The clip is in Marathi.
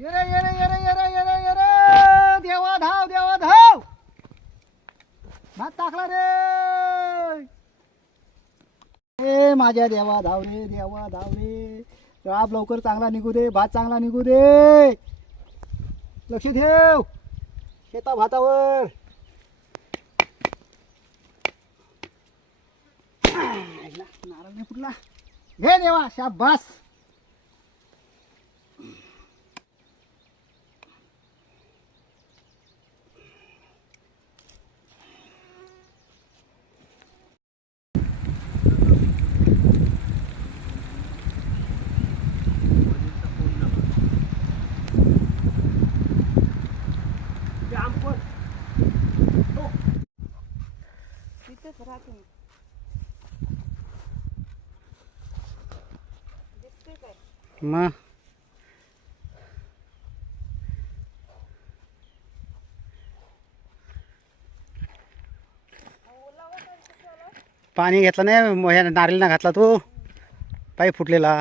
येरे येरे येरे येरे येरे येरे. देवा धाव देवा धाव. भात टाकला रे. ए माझ्या देवा धाव रे देवा धाव रे. राब लवकर चांगला निघू दे भात चांगला निघू दे. लक्ष ठेव. शेता भातावर. नारळ नाही फुटला. घे देवा शाबास. तिथेच राहते मी. दिसते काय? मग पाणी घेतलं नाही मग घातला तू. पाय फुटलेला.